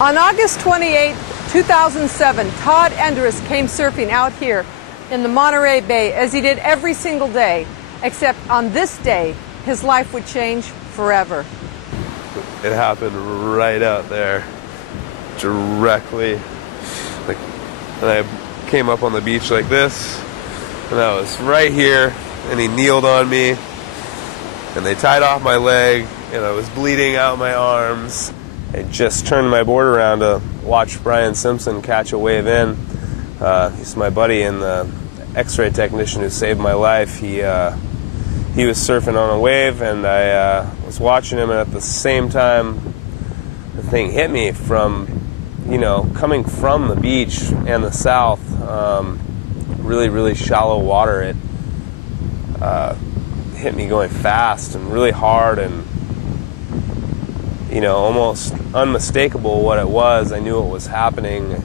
On August 28, 2007, Todd Endris came surfing out here in the Monterey Bay as he did every single day, except on this day, his life would change forever. It happened right out there, directly. And I came up on the beach like this, and I was right here, and he kneeled on me, and they tied off my leg, and I was bleeding out my arms. I just turned my board around to watch Brian Simpson catch a wave in. He's my buddy and the X-ray technician who saved my life. He was surfing on a wave, and I was watching him, and at the same time, the thing hit me from, coming from the beach and the south, really, really shallow water. It hit me going fast and really hard, and almost unmistakable what it was. I knew it was happening,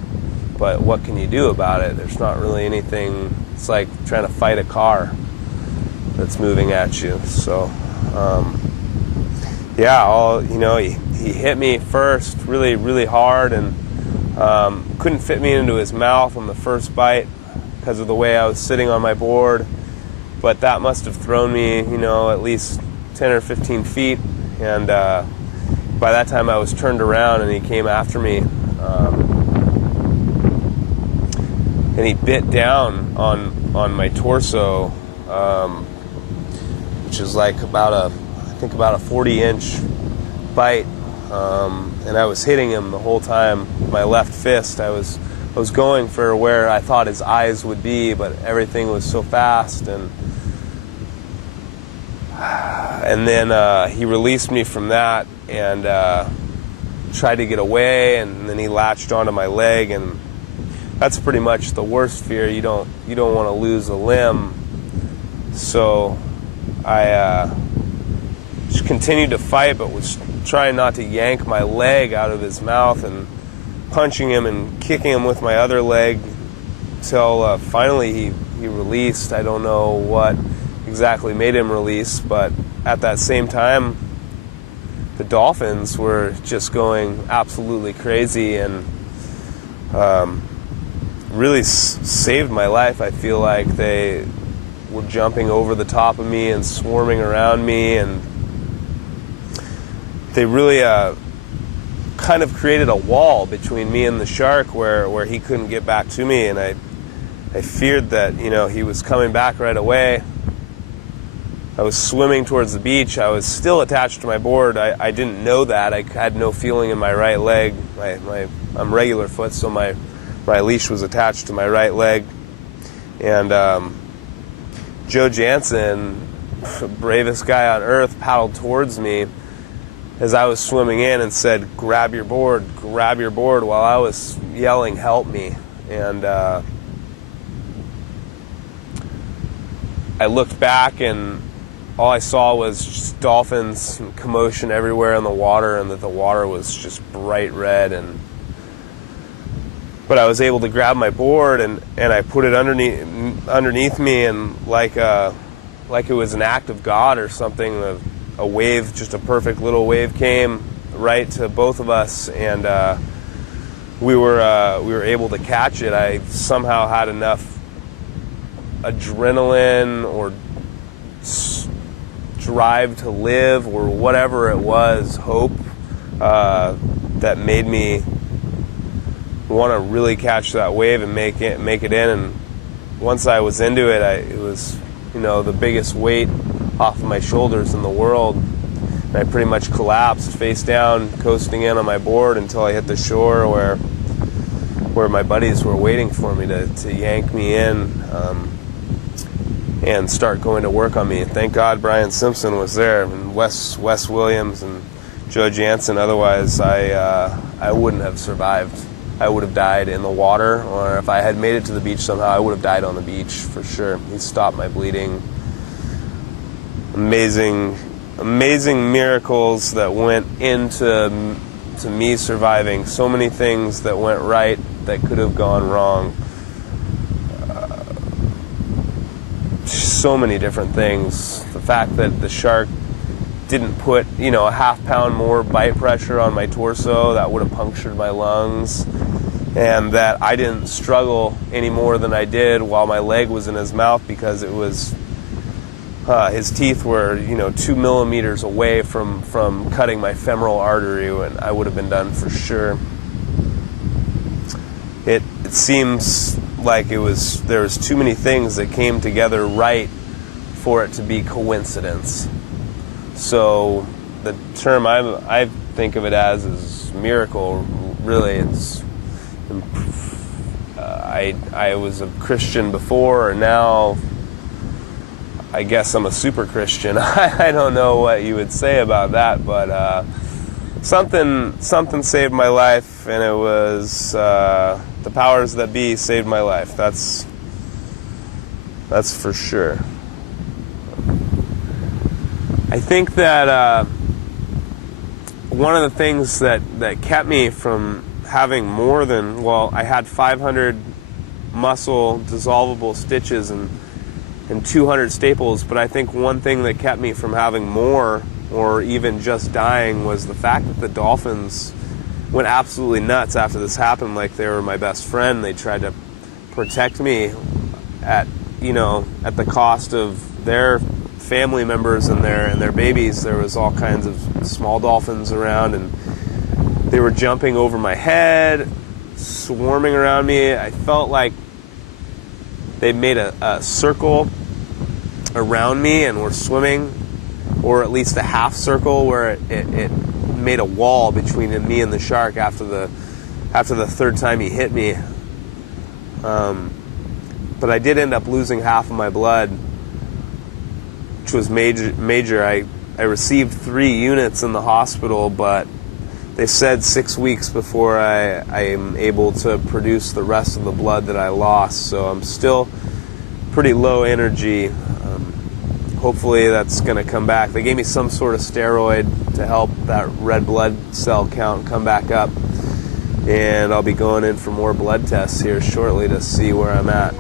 but what can you do about it? There's not really anything. It's like trying to fight a car that's moving at you. So, he hit me first really, really hard, and couldn't fit me into his mouth on the first bite because of the way I was sitting on my board. But that must have thrown me, at least 10 or 15 feet, and by that time I was turned around, and he came after me, and he bit down on my torso, which is like about a 40-inch bite, and I was hitting him the whole time with my left fist. I was going for where I thought his eyes would be, but everything was so fast, and then he released me from that and tried to get away, and then he latched onto my leg, and that's pretty much the worst fear. You don't want to lose a limb. So I just continued to fight, but was trying not to yank my leg out of his mouth, and punching him and kicking him with my other leg till finally he released. I don't know what exactly made him release, but at that same time, the dolphins were just going absolutely crazy, and really saved my life. I feel like they were jumping over the top of me and swarming around me, and they really kind of created a wall between me and the shark where he couldn't get back to me, and I feared that he was coming back right away. I was swimming towards the beach. I was still attached to my board. I didn't know that. I had no feeling in my right leg. I'm regular foot, so my leash was attached to my right leg. And Joe Jansen, bravest guy on earth, paddled towards me as I was swimming in and said, grab your board, while I was yelling, help me. And I looked back, and all I saw was just dolphins and commotion everywhere in the water, and that the water was just bright red. But I was able to grab my board, and I put it underneath me, and like it was an act of God or something, a wave, just a perfect little wave, came right to both of us, and we were able to catch it. I somehow had enough adrenaline or drive to live, or whatever it was, hope, that made me want to really catch that wave and make it in. And once I was into it, it was the biggest weight off of my shoulders in the world, and I pretty much collapsed face down, coasting in on my board until I hit the shore where my buddies were waiting for me to yank me in and start going to work on me. Thank God Brian Simpson was there, and Wes Williams and Joe Jansen. Otherwise, I wouldn't have survived. I would have died in the water, or if I had made it to the beach somehow, I would have died on the beach for sure. He stopped my bleeding. Amazing miracles that went into me surviving. So many things that went right that could have gone wrong. So many different things. The fact that the shark didn't put, a half-pound more bite pressure on my torso, that would have punctured my lungs, and that I didn't struggle any more than I did while my leg was in his mouth, because it was his teeth were 2 millimeters away from cutting my femoral artery, and I would have been done for sure. It seems like there was too many things that came together right for it to be coincidence. So the term I think of it as is miracle. Really, it's I was a Christian before, and now I guess I'm a super Christian. I don't know what you would say about that, but something saved my life, and it was the powers that be saved my life. That's for sure. I think that one of the things that kept me from having more than, I had 500 muscle dissolvable stitches and 200 staples, but I think one thing that kept me from having more, or even just dying, was the fact that the dolphins went absolutely nuts after this happened, like they were my best friend. They tried to protect me at the cost of their family members and their babies. There was all kinds of small dolphins around, and they were jumping over my head, swarming around me. I felt like they made a circle around me and were swimming, or at least a half circle where it made a wall between me and the shark after the third time he hit me. But I did end up losing half of my blood, which was major. I received 3 units in the hospital, but they said 6 weeks before I am able to produce the rest of the blood that I lost. So I'm still pretty low energy. Hopefully that's going to come back. They gave me some sort of steroid to help that red blood cell count come back up, and I'll be going in for more blood tests here shortly to see where I'm at.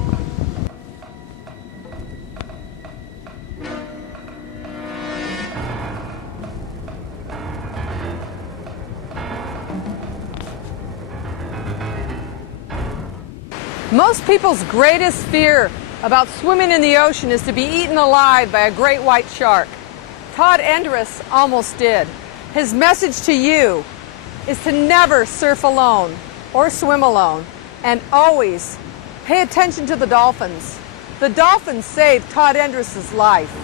Most people's greatest fear about swimming in the ocean is to be eaten alive by a great white shark. Todd Endris almost did. His message to you is to never surf alone or swim alone, and always pay attention to the dolphins. The dolphins saved Todd Endris' life.